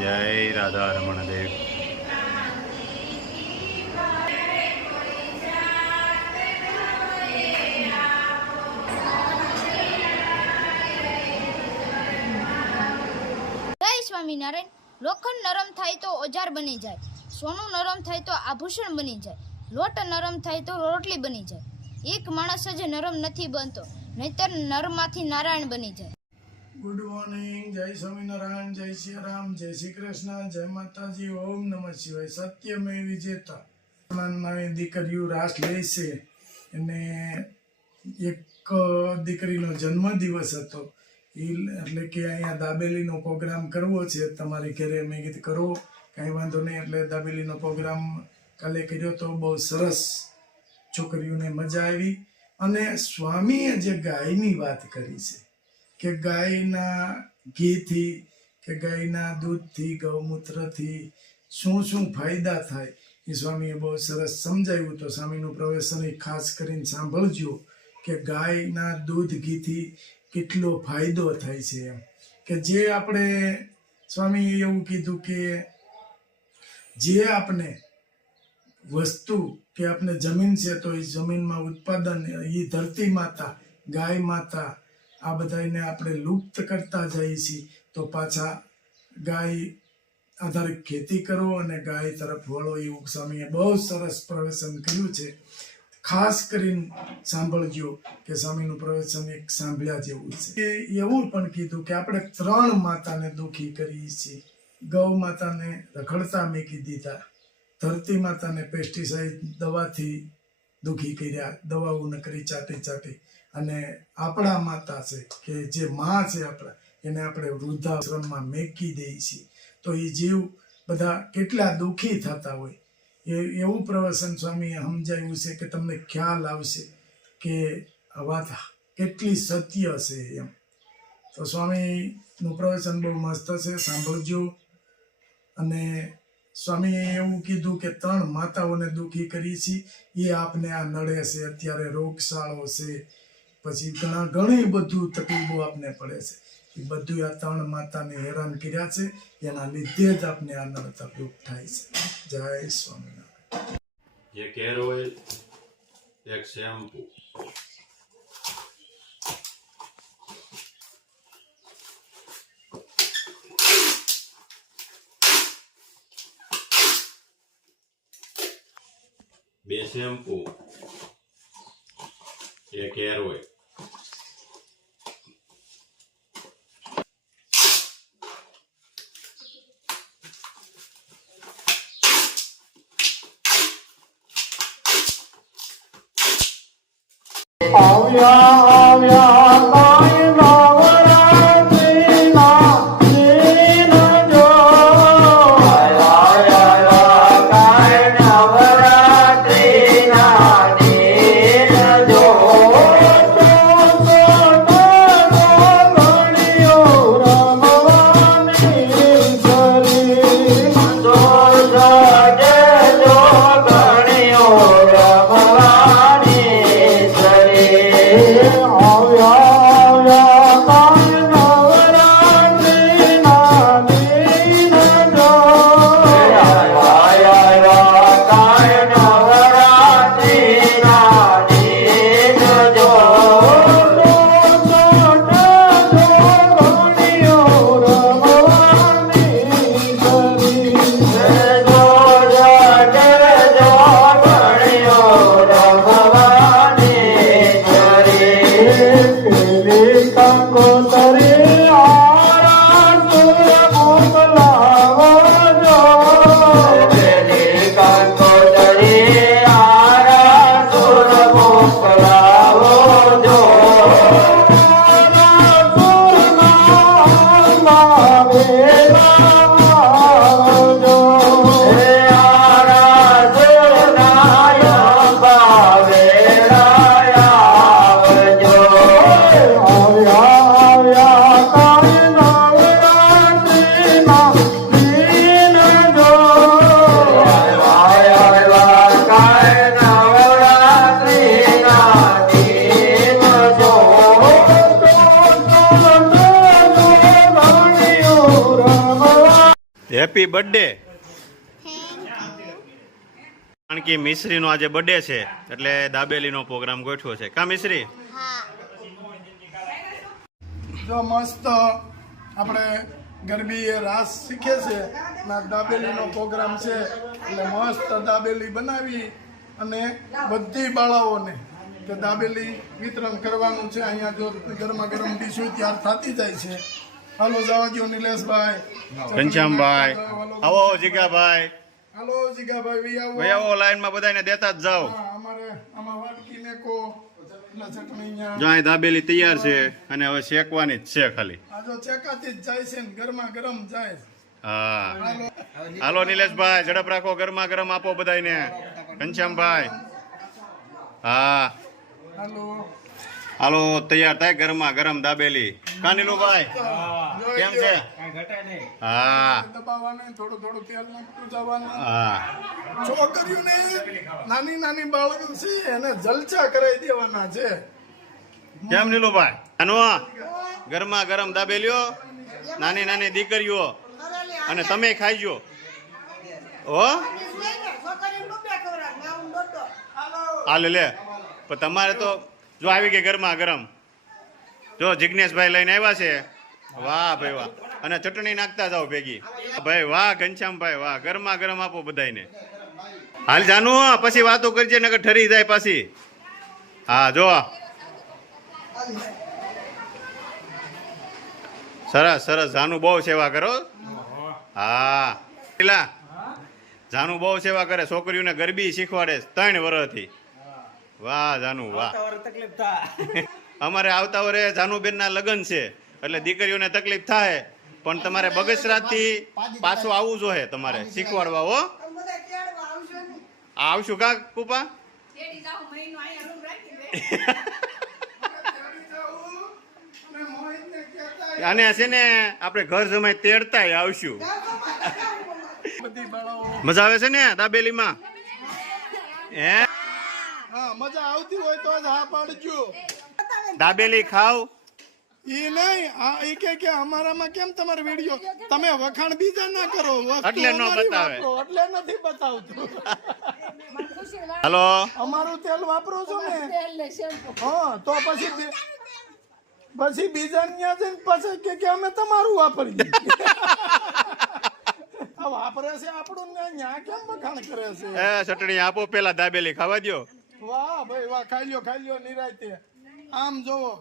જય રાધા રમણ દેવ. સ્વામિનારાયણ. લોખંડ નરમ થાય તો ઓજાર બની જાય, સોનું નરમ થાય તો આભૂષણ બની જાય, લોટ નરમ થાય તો રોટલી બની જાય. એક માણસ જ નરમ નથી બનતો, નહીતર નરમાંથી નારાયણ બની જાય. Good morning. જય સ્વામિનારાયણ, જય શ્રી રામ, જય શ્રી કૃષ્ણ, જય માતાજી, ઓમ નમઃ શિવાય. સત્યમે વિજેતા. નાની દીકરીઓ રાસ લે છે અને એક દીકરીનો જન્મદિવસ હતો, એટલે કે અહીંયા દાબેલીનો પ્રોગ્રામ કરવો છે તમારી ઘરે. મેં કીધું કરો, કાંઈ વાંધો નહીં. એટલે દાબેલીનો પ્રોગ્રામ કાલે કર્યો તો બહુ સરસ, છોકરીઓને મજા આવી. અને સ્વામીએ જે ગાયની વાત કરી છે કે ગાયના ઘીથી કે ગાયના દૂધથી, ગૌમૂત્રથી શું શું ફાયદા થાય એ સ્વામીએ બહુ સરસ સમજાવ્યું. તો સ્વામીનું પ્રવચન ખાસ કરીને સાંભળજો કે ગાયના દૂધ ઘીથી કેટલો ફાયદો થાય છે. એમ કે જે આપણે સ્વામીએ એવું કીધું કે જે આપણે વસ્તુ કે આપણે જમીન છે તો એ જમીનમાં ઉત્પાદન, એ ધરતી માતા, ગાય માતા, આ બધાને આપણે લુપ્ત કરતા જઈએ છીએ. તો પાછા ગાય આધારિત ખેતી કરો અને ગાય તરફ વળો, એવું સ્વામીએ બહુ સરસ પ્રવચન કર્યું છે. ખાસ કરીને સાંભળજો કે સ્વામીનું પ્રવચન એક સાંભળ્યા જેવું છે. એવું પણ કીધું કે આપણે 3 માતાને દુઃખી કરીએ છીએ. ગૌ માતાને રખડતા મૂકી દીધા, ધરતી માતાને પેસ્ટિસાઇડ દવાથી દુઃખી કર્યા, દવાઓ નકરી ચાટી ચાટી, અને આપણા માતા છે કે જે માં છે આપણા, એને આપણે વૃદ્ધાશ્રમમાં મેકી દઈએ છીએ. તો એ જીવ બધા કેટલા દુઃખી થતા હોય, એવું પ્રવચન સ્વામીએ સમજાવ્યું છે કે તમને ખ્યાલ આવશે કે આ વાત કેટલી સત્ય છે એમ. તો સ્વામીનું પ્રવચન બહુ મસ્ત છે, સાંભળજો. અને સ્વામીએ એવું કીધું કે 3 માતાઓને દુઃખી કરી છે, એ આપને આ નડે છે. અત્યારે રોગશાળો છે, પછી ઘણી બધું તકલીફો આપને પડે છે. એ બધું આ 3 માતાને હેરાન કર્યા છે, એના લીધે જ આપને આ નડતા દુઃખ થાય છે. જય સ્વામિનારાયણ. એક હેર ઓઇલ, એક શેમ્પુ, બે શેમ્પુ, એક hair oil. Swaminarayan. Happy birthday. કારણ કે મિશ્રીનો આજે બર્થડે છે એટલે દાબેલીનો પ્રોગ્રામ ગોઠવ્યો છે. કા મિશ્રી? જો મસ્ત આપણે ગરબી રાસ શીખે છે ના દાબેલીનો પ્રોગ્રામ છે એટલે મસ્ત દાબેલી બનાવી અને બધી બાળાઓને કે દાબેલી વિતરણ કરવાનું છે. અહીંયા જો ગરમા ગરમ ડીશો તૈયાર થતી જાય છે. હાલો જવા દો નિલેશભાઈ, ઘનશ્યામભાઈ, આવો જીગાભાઈ, હાલો જીગાભાઈ વી આવો. ભાઈ આવો, લાઈનમાં બધાને દેતા જ જાઓ. હા, અમારે આમાં વાટકી મેકો એટલે ચટણી અહીંયા. જો અહીં દાબેલી તૈયાર છે અને હવે શેકવાની જ છે ખાલી. આ જો ચેકાતી જ જાય છે ને ગરમા ગરમ જાય છે. હા, હાલો હાલો નિલેશભાઈ, ઝડપ રાખો, ગરમા ગરમ આપો બધાને. ઘનશ્યામભાઈ, હા, હાલો હાલો તૈયાર થાય ગરમા ગરમ દાબેલી. કાનીલુભાઈ કેમ છે? હા, દબાવવાનું થોડું થોડું તેલ નાખતું જવાનું. હા, છોકરીઓને નાની નાની બાળકો છે એને જલસા કરાવી દેવાના છે. કેમ નીલુભાઈ? આનો ગરમા ગરમ દાબેલીઓ નાની નાની દીકરીઓ અને તમે ખાઈજો હો. હાલે લે, પણ તમારે તો જો આવી ગઈ ગરમા ગરમ. જો જિજ્ઞેશભાઈ લઈને આવ્યા છે. વાહ ભાઈ વાહ, અને ચટણી નાખતા જાઓ ભેગી. ભાઈ વાહ ઘનશ્યામભાઈ વાહ, ગરમા ગરમ આપો બધાને. હાલ જાનુ પછી વાતો કરજે નકર ઠરી જાય પાછી. હા જો સરસ સરસ, જાનુ બહુ સેવા કરો. હા પેલા જાનુ બહુ સેવા કરે, છોકરીઓને ગરબી શીખવાડે 3 વર્ષથી. વાહ જાનુ વાહ. અમારે આવતા વરે જાનુબેન ના લગ્ન છે એટલે દીકરીઓને તકલીફ થાય, પણ તમારે બગસરાજ થી પાછું આવવું જોઈએ તમારે શીખવાડવા હો. આવશું કા પુપા? અને છે ને આપણે ઘર જમાઈ તેડતા આવશું. બધી બાળાઓ મજા આવે છે ને દાબેલીમાં? હે હા મજા આવતી હોય તો જ હા પાડજો. દાબેલી ખાવ. ઈ નહીં આ ઈ કે અમારામાં કેમ તમારે વિડિયો તમે વખાણ બીજા ના કરો, વસ્તુ એટલે ન અમારી બતાવે. વાપરો, એટલે નથી બતાવતું. હાલો અમારું તેલ વાપરો છો ને હા તો પછી બીજા ત્યાં જઈને પછી કે અમે તમારું વાપરીએ. આ વાપરે છે આપણું ને ન્યા કેમ વખાણ કરે છે? એ ચટણી આપો, પેલા દાબેલી ખાવા દ્યો. વાહ ભાઈ વાહ, ખાઈ લ્યો નિરાયતે. આમ જોવો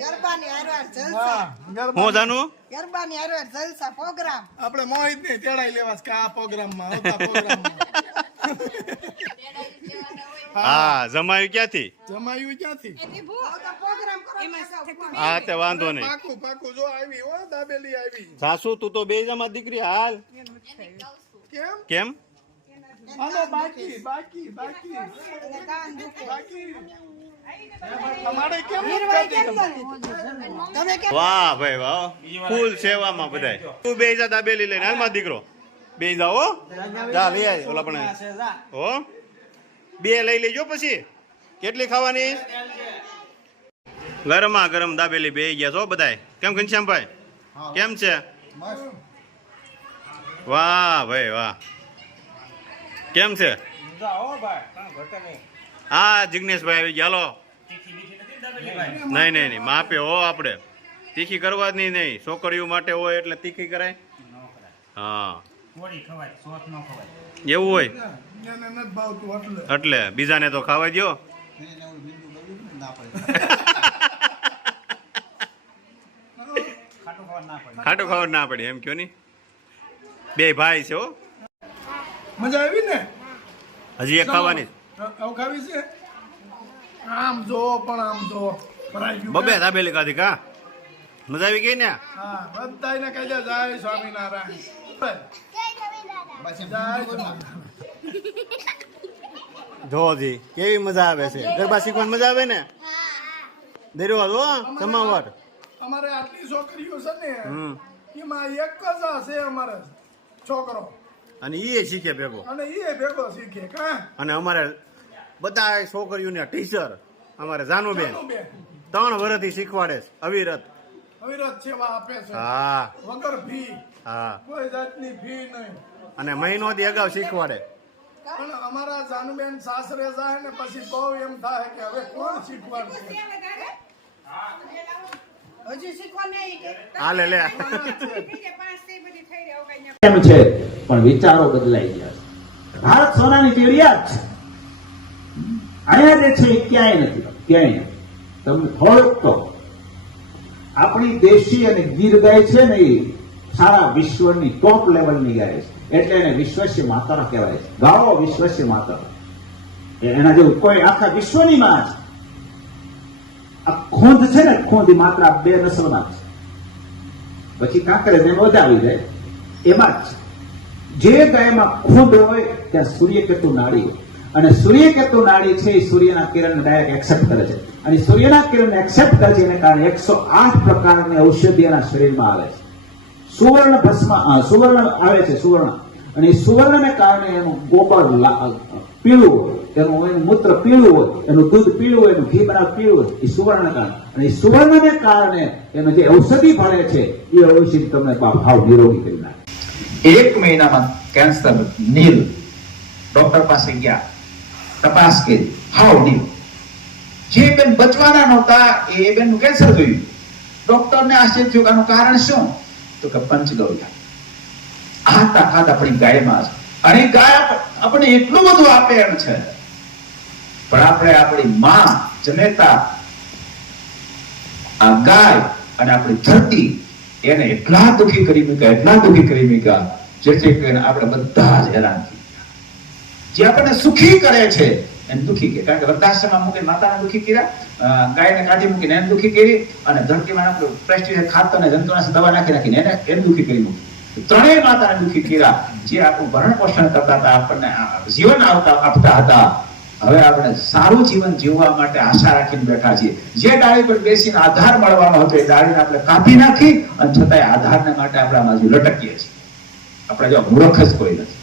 ગરબાની હારવાર જલસા હા ગરબા હું જાનું ગરબાની હારવાર જલસા પ્રોગ્રામ આપણે મોહિત ને તેડાઈ લેવા છે કે આ પ્રોગ્રામમાં આવતા પ્રોગ્રામમાં. હા જમાયું ક્યાંથી? જમાયું ક્યાંથી? આવતા પ્રોગ્રામ કરો એમાં સૌ હા તે વાંધો નહીં. પાકું જો આવી હો દાબેલી આવી. સાસુ તું તો બે જમા દીકરી હાલ. કેમ? કેમ? હાલો બાકી અને કાન દુખે તમારે કેમ નિર્વાય કેમ કરે તમે કેમ વાહ ભાઈ વાહ, ફૂલ સેવામાં બધાય. તું બે જા દાબેલી લઈને હાલમાં દીકરો બે જા હો. જા લઈ આય ઓલા પણ હો, બે લઈ લેજો. પછી કેટલી ખાવાની? ગરમા ગરમ દાબેલી બે ગયા છો બધાય. કેમ ઘનશ્યામભાઈ કેમ છે? વાહ ભાઈ વાહ, કેમ છે? હા જિજ્ઞેશભાઈ આવી ગયા. હાલો નહીં માપે હો, આપણે તીખી કરવા જ નહીં. છોકરીઓ માટે હોય એટલે તીખી કરાય. હા એવું હોય એને નથી ભાવતું એટલે એટલે બીજાને તો ખાવા દો. ખાટું ખાવા ના પડે એમ કયો ની. બે ભાઈ છે હો. મજા આવી ને? હજી એક ખાવાની આવ ખાવી છે? આમ જો પણ આમ જો ભરાઈ ગયું. બબે દાબેલી ખાધી કા? મજા આવી ગઈ ને? હા બધાને કહી દે જય સ્વામિનારાયણ. જય સ્વામિનારાયણ. જોજી કેવી મજા આવે છે. ગરબા શીખવાની મજા આવે ને? દેરો હો સમાવટ. અમારે આટલી છોકરીઓ છે ને હમ એમાં એક જ આ છે અમારે છોકરો અને એ શીખે ભેગો. અને એ ભેગો શીખે કા અને અમારે બધા છોકરીઓને ટીચર અમારે જાનુબેન બેન 3 વર્ષથી શીખવાડે છે અવિરત. અવિરત સેવા આપે છે હા વગર ફી, હા કોઈ જાતની ફી નહીં. અને મહિનોથી અગાઉ શીખવાડે. પણ અમારા જાનુબેન સાસરે જાય ને પછી બહુ એમ થાય કે હવે કોણ શીખવાડશે. હજુ શીખવા નહીં કે હાલે લે એમ છે પણ વિચારો બદલાઈ ગયા છે. ભારત સોનાની ચીડિયા જ છે. અહીંયા જે છે એ ક્યાંય નથી, ક્યાંય નથી. તમને થોડુંક તો આપણી દેશી અને ગીર ગાય છે ને એ સારા વિશ્વની ટોપ લેવલની ગાય છે, એટલે એને વિશ્વસ્ય માતા કહેવાય છે. ગાઓ વિશ્વસ્ય માતા, એના જેવું કોઈ આખા વિશ્વની માં છે. આ ખોંદ છે ને, ખોંદ માત્ર આ 2 નસલમાં છે. પછી કાંકરે ને વધાવી જાય એમાં જ છે. જે ગાયમાં ખોંદ હોય ત્યાં સૂર્યકેતુ નાડી હોય, અને સૂર્યકેતુ નાડી છે એ સૂર્યના કિરણને ડાયરેક્ટ એક્સેપ્ટ કરે છે, અને સૂર્યના કિરણને એક્સેપ્ટ કરે છે એને કારણે 108 પ્રકારની ઔષધિ એના શરીરમાં આવે છે. સુવર્ણ ભસ્મ, સુવર્ણ આવે છે, સુવર્ણ, અને એ સુવર્ણને કારણે એનું ગોબર પીળું હોય, એનું મૂત્ર પીળું હોય, એનું દૂધ પીળું હોય, એનું ઘી બનાવ પીળું હોય, એ સુવર્ણને કારણે. અને એ સુવર્ણને કારણે એનો જે ઔષધિ ભળે છે એ ઔષધિ તમને ભાવ નિરોગી કરી નાખે. 1 મહિનામાં કેન્સર નીલ. ડોક્ટર પાસે ગયા, તપાસ કરી, હાવ નીલ. જે બેન બચવાના નહોતા એ બેનનું કેન્સર થયું. ડોક્ટરને આશ્ચર્ય થયું કે આનું કારણ શું? તો કે પંચગૌયા. આ તાકાત આપણી ગાયમાં છે, અને ગાય આપણને એટલું બધું આપે એમ છે, પણ આપણે આપણી માં જનેતા આ ગાય અને આપણી ધરતી એને એટલા દુઃખી કરી મૂક્યા, એટલા દુઃખી કરી મૂક્યા, જેથી કરીને આપણે બધા જ હેરાન થઈ ગયા. જે આપણને સુખી કરે છે એને દુઃખી કરે. કારણ કે વૃદ્ધાશ્રમમાં મૂકીને માતાને દુઃખી કર્યા, ગાયને કાઢી મૂકીને એને દુઃખી કરી, અને ધરતીમાં આપણું પેસ્ટિસાઇડ ખાતર અને જંતુનાશક દવા નાખીને એને દુઃખી કરી મૂકી. ત્રણેય માતાને દુઃખી કર્યા. જે આપણું ભરણ પોષણ કરતા હતા, આપણને જીવન આપતા હતા, હવે આપણે સારું જીવન જીવવા માટે આશા રાખીને બેઠા છીએ. જે ડાળી પર બેસીને આધાર મળવાનો હતો એ ડાળીને આપણે કાપી નાખી, અને છતાંય આધારને માટે આપણે આમાં હજુ લટકીએ છીએ. આપણે જો મૂર્ખ જ કોઈ નથી.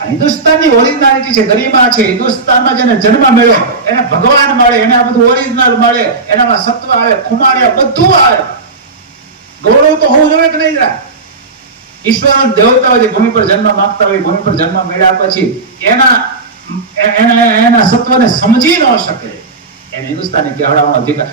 આ હિન્દુસ્તાનની ઓરિજિનાલિટી છે, ગરિમા છે. હિન્દુસ્તાનમાં જેને જન્મ મળ્યો એને ભગવાન મળે, એને આ બધું ઓરિજિનલ મળે, એનામાં સત્વ આવે, ખુમારી બધું આવે. ગૌરવ તો હોવું જોઈએ કે નહીં? ઈશ્વર દેવતાઓ જે ભૂમિ પર જન્મ માંગતા હોય, ભૂમિ પર જન્મ મળ્યા પછી એના સત્વને સમજી ન શકે, એને હિન્દુસ્તાની કહેવાડવાનો અધિકાર